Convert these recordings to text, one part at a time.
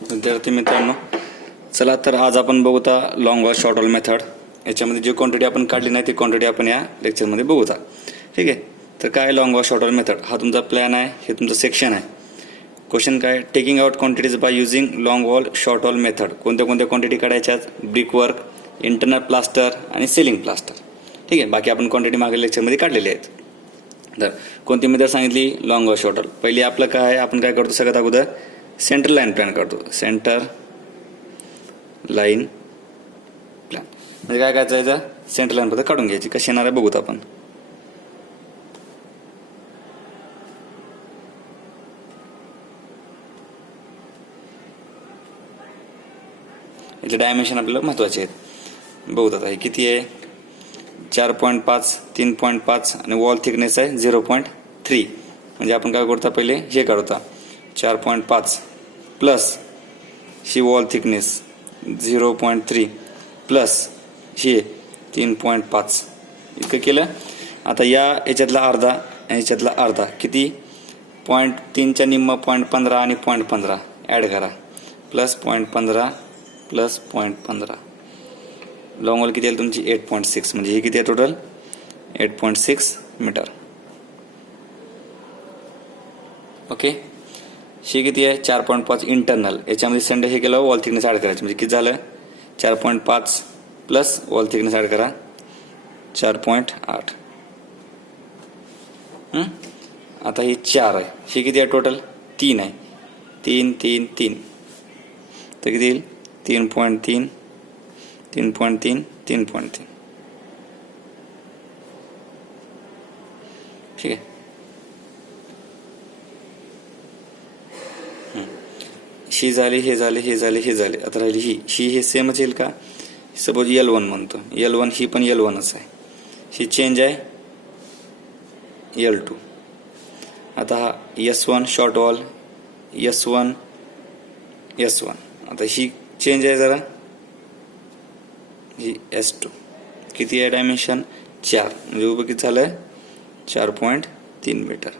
विद्यार्थी मित्रांनो, चला तर आज आपण बघूता long wall short wall method. याच्यामध्ये जी क्वांटिटी आपण काढली नाही ती क्वांटिटी आपण या लेक्चरमध्ये बघूता. ठीक आहे. तर काय long wall short wall method हा तुमचा प्लॅन आहे, हे तुमचं सेक्शन आहे. क्वेश्चन काय, taking out quantities by using long wall short wall method. कोणत्या कोणत्या क्वांटिटी काढायच्यात? ब्रिक वर्क, इंटरनल प्लास्टर आणि सिलिंग प्लास्टर. ठीक आहे. बाकी आपण क्वांटिटी मागील लेक्चरमध्ये काढलेली आहेत. तर कोणती मेथड सांगितली? Long wall short wall. पहिली आपलं काय आहे, आपण काय करतो सगळ्यात अगोदर सेंटर लाईन प्लॅन काढतो. सेंटर लाईन प्लॅन म्हणजे काय करायचं, सेंटर लाईन पद्धत काढून घ्यायची. कशी येणार आहे बघूत आपण. याचे डायमेन्शन आपल्याला महत्वाचे आहेत. बघूत आता हे किती आहे, 4.5, 3.5 आणि वॉल थिकनेस आहे 0.3. म्हणजे आपण काय करता, पहिले हे काढता 4.5 प्लस ही वॉल थिकनेस 0.3 प्लस हे 3.5 इतकं केलं. आता याच्यातला अर्धा याच्यातला अर्धा किती, 0.3च्या निम्म 0.15 आणि 0.15 ॲड करा, प्लस 0.15 प्लस 0.15. लॉंग वॉल किती आहे तुमची 8.6. म्हणजे हे किती आहे टोटल 8.6 मीटर. ओके. ही किती आहे 4.5 इंटरनल. याच्यामध्ये संडे हे केलं वॉल थिकनेस ॲड करायचं. म्हणजे किती झालं 4.5 प्लस वॉल थिकनेस ॲड करा 4.8. आता ही 4 आहे. ही किती आहे टोटल 3 आहे. 3 3 3 तर किती येईल 3.3 3.3 3.3. ठीक आहे. ही झाली, हे झाले, हे झाले, हे झाले. आता राहिली ही हे सेमच येईल का? सपोज L1 म्हणतो. L1 ही पण L1च आहे. ही चेंज आहे L2. आता हा S1 short wall S1 S1. आता ही चेंज आहे जरा, ही S2. किती आहे डायमेन्शन 4. म्हणजे उभं किती झालं 4.3 मीटर.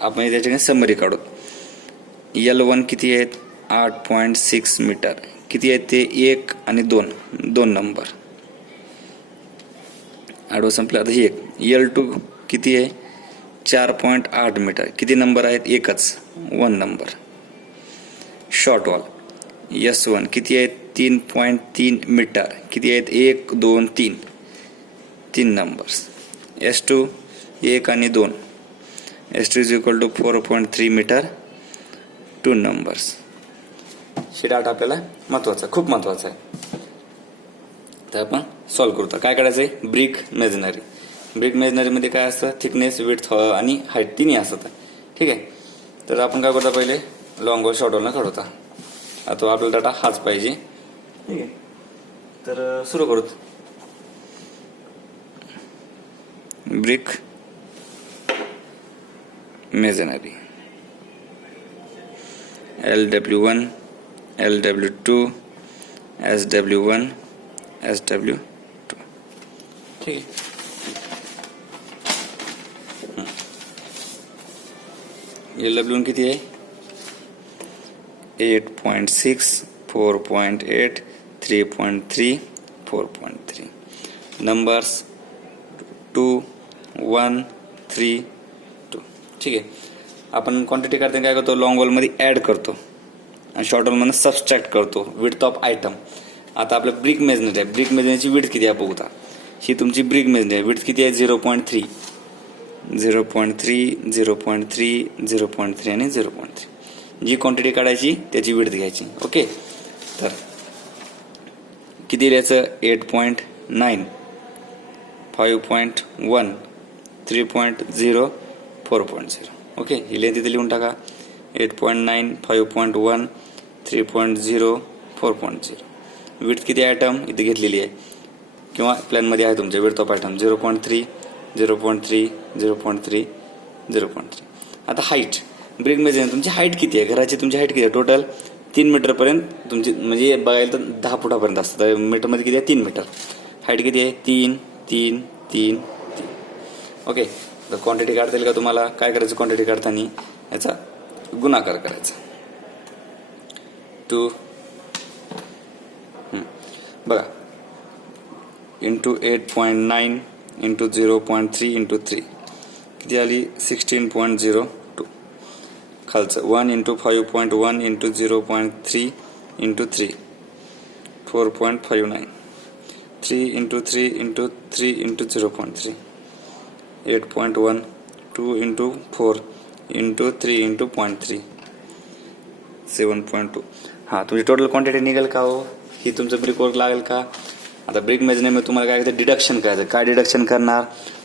आपण त्याच्याने समरी काढू. L1 किती आहेत 8.6 मीटर. किती आहेत ते 1 आणि 2 नंबर आडवं संपलं. आता ही 1 L2 किती आहे 4.8 मीटर. किती नंबर आहेत एकच 1 नंबर. शॉर्ट वॉल S1 किती आहेत 3.3 मीटर. किती आहेत 1 2 3 नंबर्स. S2 1 आणि 2. S2 is equal to 4.3 metre 2 numbers. हे डाटा आपल्याला महत्वाचा, खूप महत्वाचा आहे. तर आपण सॉल्व्ह करू. काय करायचं आहे, ब्रिक मेजनरी. ब्रिक मेजनरीमध्ये काय असतं, थिकनेस, विड्थ आणि हाईट तिन्ही असतं. ठीक आहे. तर आपण काय करता, पहिले लॉंग वॉल शॉर्ट वॉल न काढवता. आता आपल्याला डाटा हाच पाहिजे. ठीक आहे. तर सुरू करूत. Brick masonry LW1 LW2 SW1 SW2. ठीक आहे. LW1 किती आहे 8.6 4.8 3.3 4.3. नंबर्स 2 1 3 2. ठीक आहे. आपण क्वांटिटी करताना काय करतो, लॉंग वॉल मध्ये ऍड करतो आणि शॉर्ट वॉल मध्ये सबस्ट्रॅक्ट करतो विड्थ ऑफ आयटम. आता आपलं ब्रिक मेजनरी आहे. ब्रिक मेजनरीची विड्थ किती आहे बघूता. ही तुमची ब्रिक मेजनरी आहे. विड्थ किती आहे 0.3 0.3 0.3 0.3 आणि 0.3. जी क्वांटिटी काढायची त्याची विड्थ घ्यायची. ओके. तर किती द्यायचं 8.9 5.1 3.0 4.0. ओके. ही लेंथ इथे लिहून टाका 8.9 5.1 3.0 4.0. विड्थ किती आयटम इथे घेतलेली आहे किंवा प्लॅनमध्ये आहे तुमच्या विड्थ ऑफ आयटम 0.3 0.3 0.3 0.3. आता हाईट ब्रिक मेजर तुमची हाईट किती आहे, घराची तुमची हाईट किती आहे टोटल 3 मीटरपर्यंत तुमची, म्हणजे बघायला तर 10 फुटापर्यंत असतं. तर मीटरमध्ये किती आहे 3 मीटर. हाईट किती आहे 3 3 3 3. ओके. तर क्वांटिटी काढता येईल का तुम्हाला? काय करायचं क्वांटिटी काढताना याचा गुणाकार करायचा. टू बघा इंटू 8.9 इंटू 0.3 इंटू 3 किती आली 16.02. खालचं 1 into 5.1 into 0.3 into 3 4.59. 3 into 3 into 3 into 0.3 8.1. 2 into 4 into 3 into 0.3 7.2. हां, तुमची टोटल क्वांटिटी निघेल का हो? ही तुमचं ब्रिक वर्क लागेल का? आता ब्रिक मेजरमेंट तुम्हाला काय करायचं, डिडक्शन करायचं. काय डिडक्शन करणार?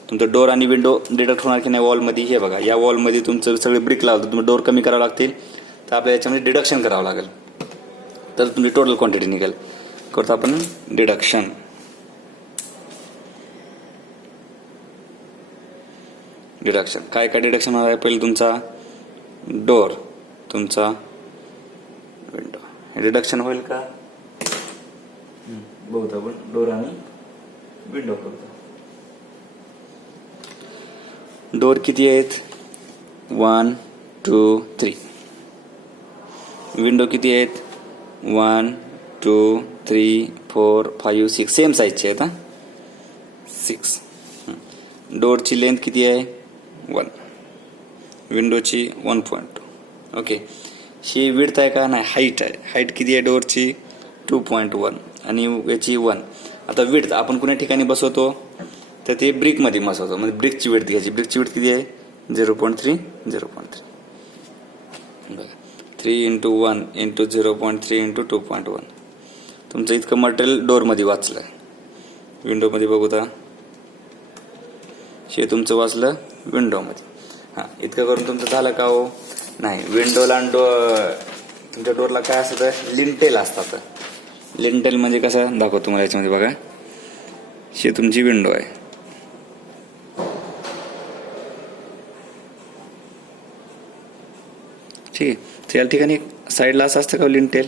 तुमचं डोर आणि विंडो डिडक्ट होणार की नाही वॉलमध्ये. हे बघा, या वॉलमध्ये तुमचं सगळे ब्रिक लावलं, तुम्ही डोर कमी करावं लागतील, तर आपल्याला याच्यामध्ये डिडक्शन करावं लागेल, तर तुमची टोटल क्वांटिटी निघेल. करतो आपण डिडक्शन. डिडक्शन काय काय डिडक्शन होणार आहे? पहिले तुमचा डोर, तुमचा विंडो, हे डिडक्शन होईल का? बघतो आपण डोर आणि विंडो करतो. डोर किती आहेत? 1 2 3. विंडो किती आहेत? 1 2 3 4 5 6. सेम साईजचे आहेत. 6. डोरची लेंथ किती आहे? 1. विंडोची 1.2. ओके. ही विड्थ आहे का? नाही, हाईट आहे. हाईट किती आहे डोरची? 2.1 आणि याची 1. आता विड्थ आपण कुण्या ठिकाणी बसवतो, तर ते ब्रिकमध्ये बसवतो. म्हणजे ब्रिकची विड्थ घ्यायची. ब्रिकची विड्थ किती आहे? 0.3 0.3. बघा 3 इंटू 1 इंटू 0.3 इंटू 2.1. तुमचं इतकं मटेरियल डोरमध्ये वाचलं. विंडोमध्ये बघू तर हे तुमचं वाचलं विंडोमध्ये. हां, इतकं करून तुमचं झालं का हो? नाही. विंडोला आणि तुमच्या डोरला काय असतं? लिंटेल असतात. लिंटेल म्हणजे कसं दाखवतो तुम्हाला याच्यामध्ये. बघा, ही तुमची विंडो आहे. ठीक आहे. तर या ठिकाणी साईडला असं असतं का लिंटेल?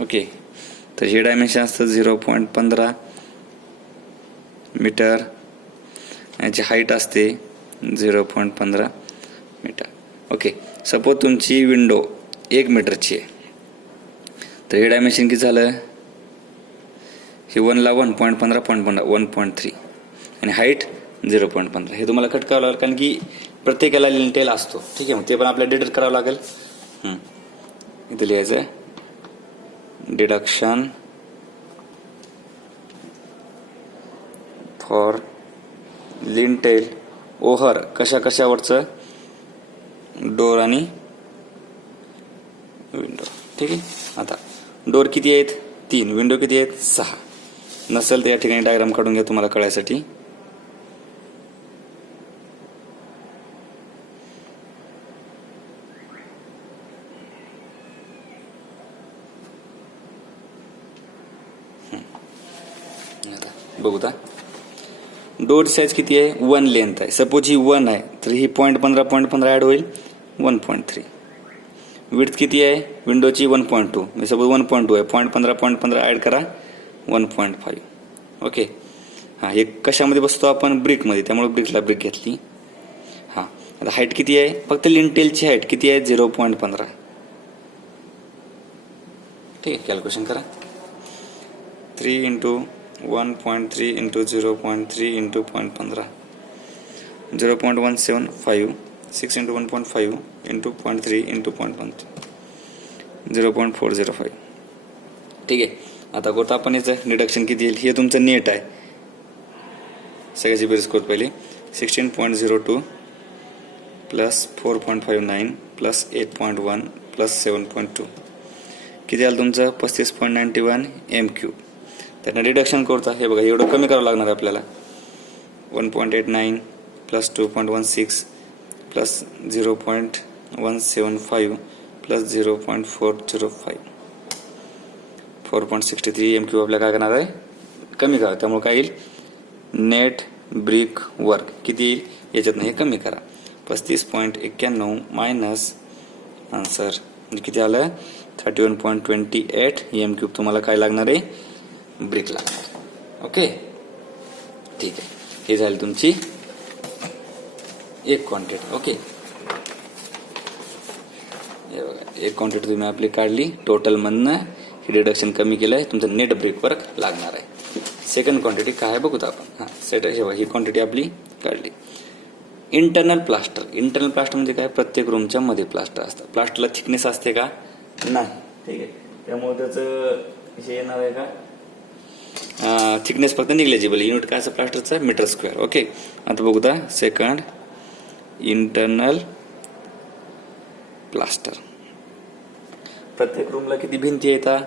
ओके. तर हे डायमेन्शन असतं 0.15 मीटर. याची हाईट असते 0.15 मीटर. ओके. सपोज तुमची विंडो 1 मीटरची आहे, तर हे डायमेन्शन किती झालं? हे 1ला 1.15 1.3 आणि हाईट 0.15. हे तुम्हाला कट करावं लागेल, कारण की प्रत्येकाला लिंटेल असतो. ठीक आहे. मग ते पण आपल्याला डिडक्ट करावं लागेल. इथं लिहायचं डिडक्शन फॉर लिंटेल ओव्हर कशावरचं? डोर आणि विंडो. ठीक आहे. आता डोर किती आहेत? 3. विंडो किती आहेत? 6. नसेल तर या ठिकाणी डायग्राम काढून घ्या तुम्हाला कळायसाठी. बघू ता डोर साईज किती आहे? 1 लेंथ आहे. सपोज ही 1 आहे, तर ही 0.15 ॲड होईल 1.3. विड्थ किती आहे विंडोची? 1.2. मी सपोज 1.2 आहे. 0.15 ॲड करा 1.5. ओके. हां, हे कशामध्ये बसतो आपण? ब्रिकमध्ये. त्यामुळे ब्रिकला ब्रिक घेतली. हां, आता हाईट किती आहे? फक्त लिंटेलची हाईट किती आहे? 0.15. ठीक आहे. कॅल्क्युलेशन करा. 3 into 1.3 into 0.3 into 0.15 0.175. 6 into 1.5 into 0.3 into 0.15 0.405. ठीक आहे. आता करतो आपण याचं डिडक्शन किती येईल. हे तुमचं नेट आहे. सगळ्याची बेरीज करतो पहिले. 16.02 प्लस 4.59 प्लस 8.1 प्लस 7.2 किती आलं तुमचं? 35.91 m³. त्यांना डिडक्शन करता. हे बघा, एवढं कमी करावं लागणार आहे आपल्याला. 1.89 प्लस 2.16 प्लस 0.175 प्लस 0.405 4.63 m³ आपल्याला काय करणार आहे? कमी करा. त्यामुळे काय येईल? नेट ब्रिक वर्क किती येईल? याच्यातनं हे कमी करा. 35.91 मायनस आन्सर म्हणजे किती आलं? 31.28 m³ तुम्हाला काय लागणार आहे? ब्रिक लागणार. ओके. ठीक आहे. हे झाली तुमची एक क्वांटिटी. ओके. हे बघा, एक क्वांटिटी तुम्ही आपली काढली, टोटलमधनं हे डिडक्शन कमी केलं आहे, तुमचं नेट ब्रेकवर लागणार आहे. सेकंड क्वांटिटी काय आहे बघूत आपण. हां, ही क्वांटिटी आपली काढली. Internal plaster. इंटरनल प्लास्टर म्हणजे काय, प्रत्येक रूमच्या मध्ये प्लास्टर असतं. प्लास्टरला थिकनेस असते का, नाही, ठीक आहे. त्यामुळे त्याचं हे येणार आहे का, थिकनेस फक्त निग्लेजिबल. युनिट काय असं प्लास्टरचा, मीटर स्क्वेअर. ओके, आता बघूया सेकंड इंटरनल प्लास्टर. प्रत्येक रूमला किती भिंती येतात,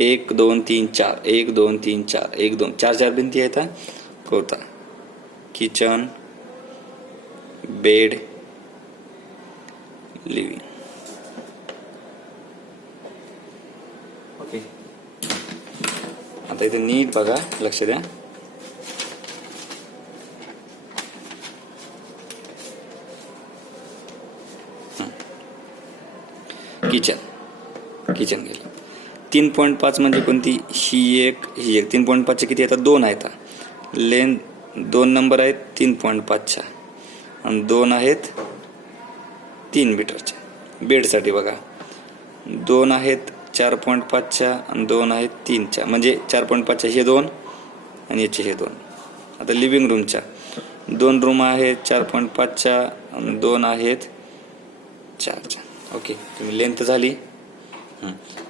1 2 3 4, 1 2 3 4, 1 2 4 भिंती येतात. कोणता, किचन, बेड, लिव्हिंग. ओके, आता इथे नीट बघा, लक्ष द्या. किचन गेलं. 3.5 म्हणजे कोणती, ही एक 3.5चे किती येतात, 2 आहेत. लेंथ 2 नंबर आहेत 3.5च्या आणि 2 आहेत 3 मीटरच्या. बेडसाठी बघा 2 आहेत 4.5च्या आणि 2 आहेत 3च्या, म्हणजे 4.5च्या हे 2 आणि याचे हे 2. आता लिव्हिंग रूमच्या 2 रूम आहेत 4.5च्या आणि 2 आहेत 4च्या. ओके, तुम्ही लेंथ झाली.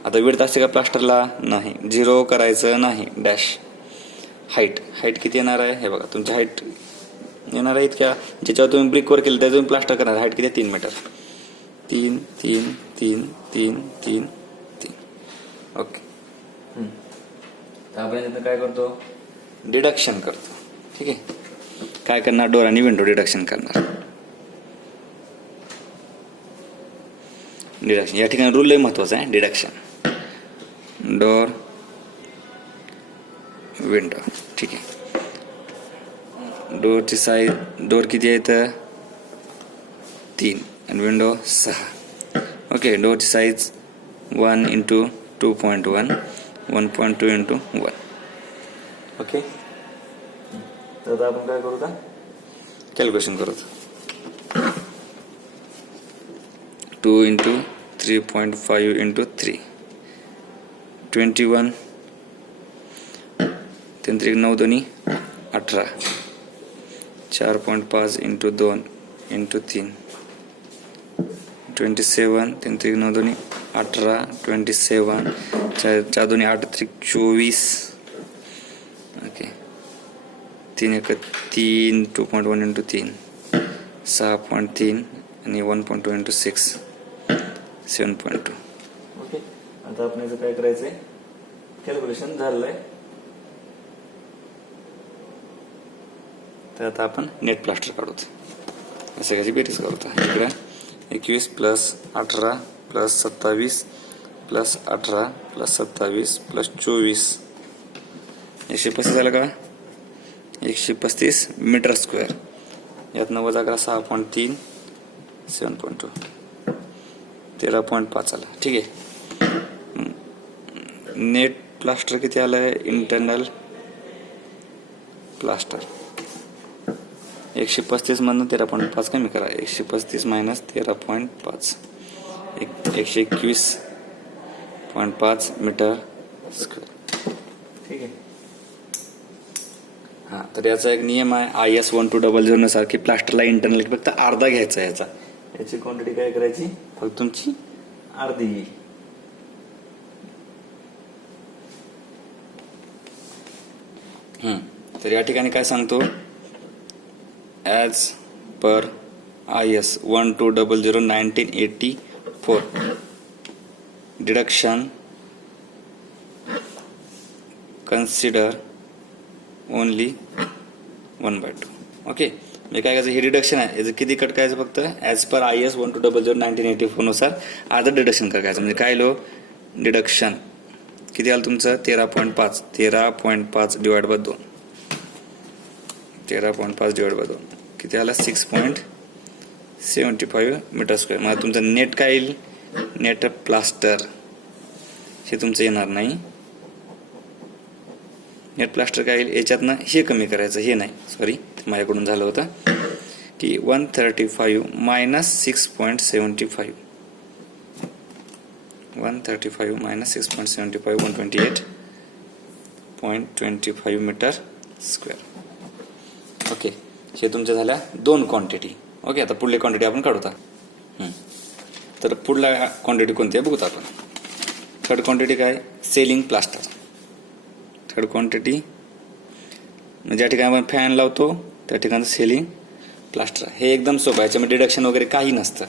आता विड्थ असते का प्लास्टरला, नाही, 0 करायचं नाही, डॅश. हाईट किती येणार आहे, हे बघा, तुमची हाईट येणार आहे इतक्या, ज्याच्यावर तुम्ही ब्रिकवर केलं त्याच्यावर तुम्ही प्लास्टर करणार. हाईट किती आहे, 3 मीटर. 3 3 3 3 3 3. ओके, आपण काय करतो, डिडक्शन करतो. ठीक आहे, काय करणार, डोर आणि विंडो डिडक्शन करणार. डिडक्शन या ठिकाणी रूल लय महत्वाचा आहे. Deduction, door, window. ठीक आहे, डोरची साईज, डोर किती आहे तर 3 आणि विंडो 6. ओके, डोरची साईज 1 × 2.1, 1.2 × 1. ओके, तर आता आपण काय करू, का कॅल्क्युलेशन करू. 2 × 3.5 × 3, 21, 3 9 2 18, 4.5 × 2 × 3, 27, 3 9 2 18, 27, 4 2 8 3 24. ओके, 3 1 3, 2.1 × 3, 6.3 आणि 1.2 × 6, 7.2. ओके, आता आपण याचं काय करायचंय, कॅल्क्युलेशन झालंय. तर आता आपण नेट प्लास्टर काढू. असं त्याची बेरीज करतो. इकडे 21 + 18 + 27 + 18 + 27 + 24, 135 झालं का, 135 मीटर स्क्वेअर. यातनं वजा करा 6.3, 7.2, 13.5 आला. ठीक आहे, नेट प्लास्टर किती आलं आहे, इंटरनल प्लास्टर 135 मधून 13.5 कमी करा. 135 - 13.5, 121.5 मीटर स्क्वेअर. ठीक आहे. हां, तर याचा एक नियम आहे IS 1200 नुसार की प्लास्टरला इंटरनल फक्त अर्धा घ्यायचा आहे. याची क्वांटिटी काय करायची, फक्त तुमची अर्धी येईल. तर या ठिकाणी काय सांगतो, as per IS 1200 1984 deduction consider only 1/2. Okay, म्हणजे काय करायचं, हे डिडक्शन आहे, याचं किती कट करायचं, फक्त ॲज पर IS 1200 1984 नुसार अर्ध डिडक्शन करायचं. म्हणजे काय लो डिडक्शन किती आलं तुमचं, 13.5 13.5 / 2, 13.5 / 2 किती आला, 6.75 मीटर स्क्वेअर. मग तुमचं नेट काय येईल, नेट प्लास्टर हे तुमचं येणार नाही. नेट प्लास्टर काय येईल, याच्यातनं हे कमी करायचं, हे नाही, सॉरी माझ्याकडून झालं होतं की 135 - 6.75 135 मायनस 6.75 128.25 मीटर स्क्वेअर. ओके, हे तुमच्या झाल्या 2 क्वांटिटी. ओके, आता पुढली क्वांटिटी आपण काढूता. तर पुढला क्वांटिटी कोणती आहे बघूत आपण. थर्ड क्वांटिटी काय, सेलिंग प्लास्टर. थर्ड क्वांटिटी ज्या ठिकाणी आपण फॅन लावतो त्या ठिकाणी सेलिंग प्लास्टर. हे एकदम सोपं आहे, याच्यामध्ये डिडक्शन वगैरे काही नसतं.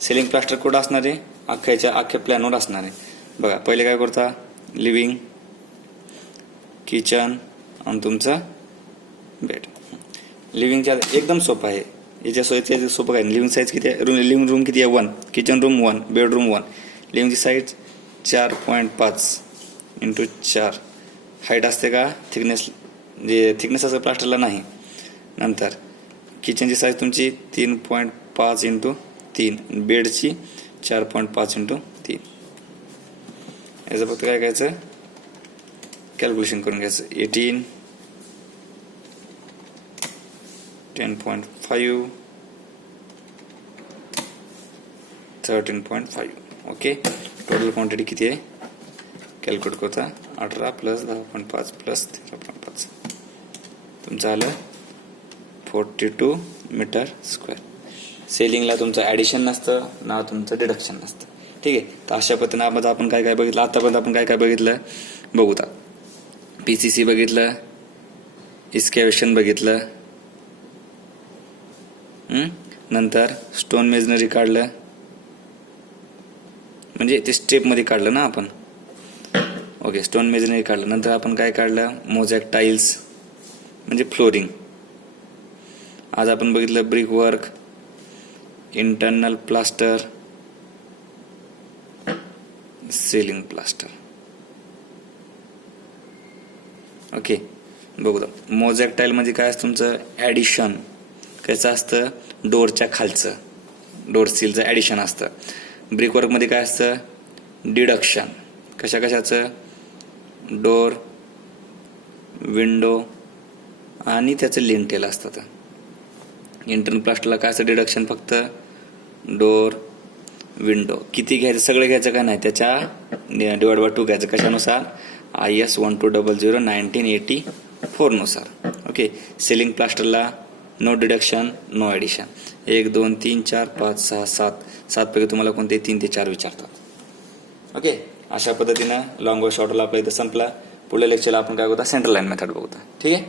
सेलिंग प्लास्टर कुठं असणार आहे, अख्ख्या प्लॅनवर असणार आहे. बघा, पहिले काय करता, लिव्हिंग, किचन आणि तुमचं बेड. लिव्हिंगच्या एकदम सोपं आहे, याच्या सोपं काय. लिव्हिंग साईज किती आहे, लिव्हिंग रूम किती आहे 1, किचन रूम 1, बेडरूम 1. लिव्हिंगची साईज 4.5 × 4. हाईट असते का, थिकनेस, जे थिकनेस असं प्लास्टरला नाही. नंतर किचनची साईज तुमची 3.5 × 3, बेडची 4.5 × 3. याचं फक्त काय करायचं, कॅल्क्युलेशन करून घ्यायचं. 18, 10.5, 13.5. ओके, टोटल क्वांटिटी किती आहे कॅल्क्युलेट करता. 18 + 10.5 + 13.5 तुमचं आलं 42 मीटर स्क्वेअर. सेलिंगला तुमचं ॲडिशन नसतं ना तुमचं डिडक्शन नसतं. ठीक आहे, तर अशा पद्धतीने आपण काय काय बघितलं आतापर्यंत. आपण काय काय बघितलं बघूता. PCC बघितलं, इस्कॅवेशन बघितलं, नंतर स्टोन मेजनरी काढलं, म्हणजे ते स्टेपमध्ये काढलं ना आपण. ओके, स्टोन मेजनरी काढलं. नंतर आपण काय काढलं, मोझॅक टाईल्स म्हणजे फ्लोरिंग. आज आपण बघितलं brick work, internal plaster, selling plaster. Okay, बघू. मोझॅक टाईल म्हणजे काय असतं तुमचं ॲडिशन. कसं असतं, डोरच्या खालचं डोर सीलचं ॲडिशन असतं. ब्रिक वर्कमध्ये काय असतं, डिडक्शन. कशाचं, डोर, विंडो आणि त्याचं लिंटेल असतं. इंटरनल प्लास्टरला काय असतं, डिडक्शन फक्त डोर, विंडो. किती घ्यायचं, सगळं घ्यायचं का नाही, त्याच्या /2 घ्यायचं. कशानुसार, IS 1200/1984 नुसार. ओके, सेलिंग प्लास्टरला नो डिडक्शन, नो ॲडिशन. 1, 2, 3, 4, 5, 6, 7 पैकी तुम्हाला कोणते 3 ते 4 विचारतात. ओके, अशा पद्धतीनं लॉंग व शॉर्ट आपल्या इथं संपला. पुढल्या लेक्चरला आपण काय बघूता, सेंट्रल लाईन मेथड बघूता. ठीक आहे.